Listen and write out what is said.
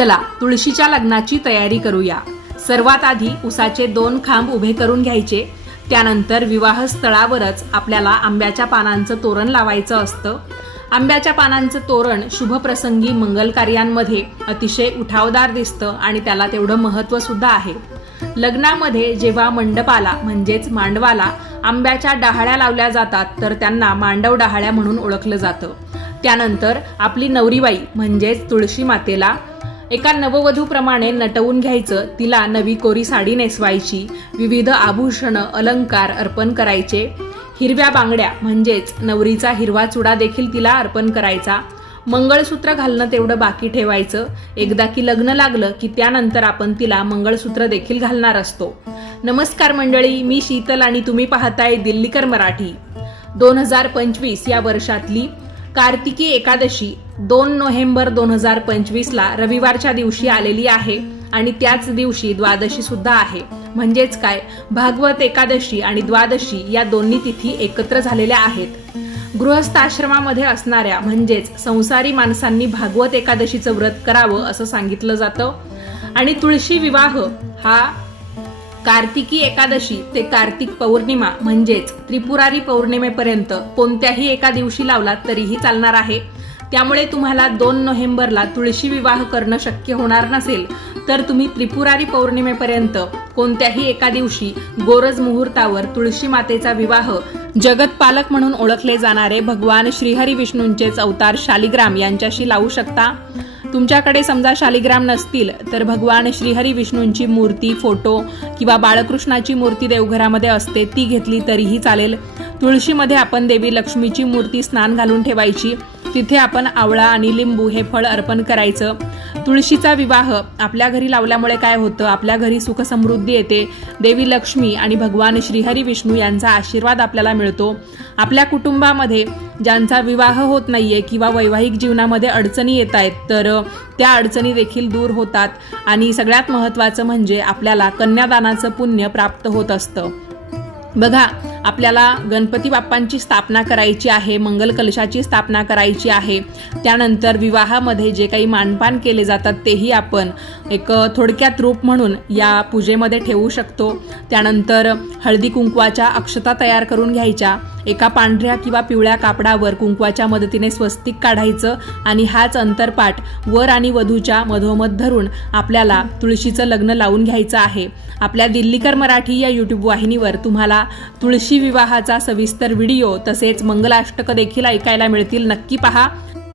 चला तुळशीच्या लग्नाची तयारी करूया। सर्वात आधी उसाचे 2 खांब उभे करून घ्यायचे। त्यानंतर विवाह स्थळावरच आपल्याला आंब्याच्या पानांचं तोरण लावायचं असतं। आंब्याच्या पानांचं तोरण शुभ प्रसंगी मंगल कार्यांमध्ये अतिशय उठावदार दिसतं आणि त्याला तेवढं महत्त्व सुद्धा आहे। लग्नामध्ये जेव्हा मंडपाला म्हणजेच मांडवाला आंब्याच्या डहाळ्या लावल्या जातात तर त्यांना मांडव डहाळ्या म्हणून ओळखलं जातं। त्यानंतर आपली नवरीबाई म्हणजेच तुळशी मातेला एका नववधूप्रमाणे नटवून घ्यायचं, तिला नवी कोरी साडी नेसवायची, विविध आभूषणं अलंकार अर्पण करायचे, हिरव्या बांगड्या म्हणजेच नवरीचा हिरवा चुडा देखील तिला अर्पण करायचा, मंगळसूत्र घालणं तेवढं बाकी ठेवायचं। एकदा की लग्न लागलं की त्यानंतर आपण तिला मंगळसूत्र देखील घालणार असतो। नमस्कार मंडळी, मी शीतल आणि तुम्ही पाहताय दिल्लीकर मराठी। 2025 या वर्षातली कार्तिकी एकादशी 2 नोव्हेंबर 2025 ला रविवारच्या दिवशी आलेली आहे आणि त्याच दिवशी द्वादशी सुद्धा आहे। म्हणजेच काय, भागवत एकादशी आणि द्वादशी या दोन्ही तिथी एकत्र झालेल्या आहेत। गृहस्थ आश्रमामध्ये असणाऱ्या म्हणजेच संसारी माणसांनी भागवत एकादशीचं व्रत करावं असं सांगितलं जातं आणि तुळशी विवाह हा कार्तिकी एकादशी ते कार्तिक पौर्णिमा म्हणजेच त्रिपुरारी पौर्णिमेपर्यंत कोणत्याही एका दिवशी लावलात तरीही चालणार आहे। त्यामुळे तुम्हाला 2 नोव्हेंबरला तुळशी विवाह करणं शक्य होणार नसेल तर तुम्ही त्रिपुरारी पौर्णिमेपर्यंत कोणत्याही एका दिवशी गोरज मुहूर्तावर तुळशी मातेचा विवाह जगतपालक म्हणून ओळखले जाणारे भगवान श्रीहरी विष्णूंचेच अवतार शालिग्राम यांच्याशी लावू शकता। तुमच्याकडे समजा शालिग्राम नसतील तर भगवान श्रीहरी विष्णूंची मूर्ती, फोटो किंवा बाळकृष्णाची मूर्ती देवघरामध्ये असते ती घेतली तरीही चालेल। तुळशीमध्ये आपण देवी लक्ष्मीची मूर्ती स्नान घालून ठेवायची, तिथे आपण आवळा आणि लिंबू हे फळ अर्पण करायचं। तुळशीचा विवाह आपल्या घरी लावल्यामुळे काय होतं, आपल्या घरी सुख समृद्धी येते, देवी लक्ष्मी आणि भगवान श्रीहरी विष्णू यांचा आशीर्वाद आपल्याला मिळतो। आपल्या कुटुंबामध्ये ज्यांचा विवाह होत नाहीये किंवा वैवाहिक जीवनामध्ये अडचणी येत आहेत तर त्या अडचणी देखील दूर होतात आणि सगळ्यात महत्त्वाचं म्हणजे आपल्याला कन्यादानाचं पुण्य प्राप्त होत असतं। बघा, आपल्याला गणपती बाप्पांची स्थापना करायची आहे, मंगल कलशाची स्थापना करायची आहे। त्यानंतर विवाहामध्ये जे काही मानपान केले जातात तेही आपण एक थोडक्यात रूप म्हणून या पूजेमध्ये ठेवू शकतो। त्यानंतर हळदी कुंकवाच्या अक्षता तयार करून घ्यायच्या, एका पांढऱ्या किंवा पिवळ्या कापडावर कुंकवाच्या मदतीने स्वस्तिक काढायचं आणि हाच अंतरपाठ वर आणि वधूच्या मधोमध धरून आपल्याला तुळशीचं लग्न लावून घ्यायचं आहे। आपल्या दिल्लीकर मराठी या यूट्यूब वाहिनीवर तुम्हाला तुळशी विवाहाचा सविस्तर व्हिडिओ तसेच मंगलाष्टक देखील ऐकायला मिळतील, नक्की पहा।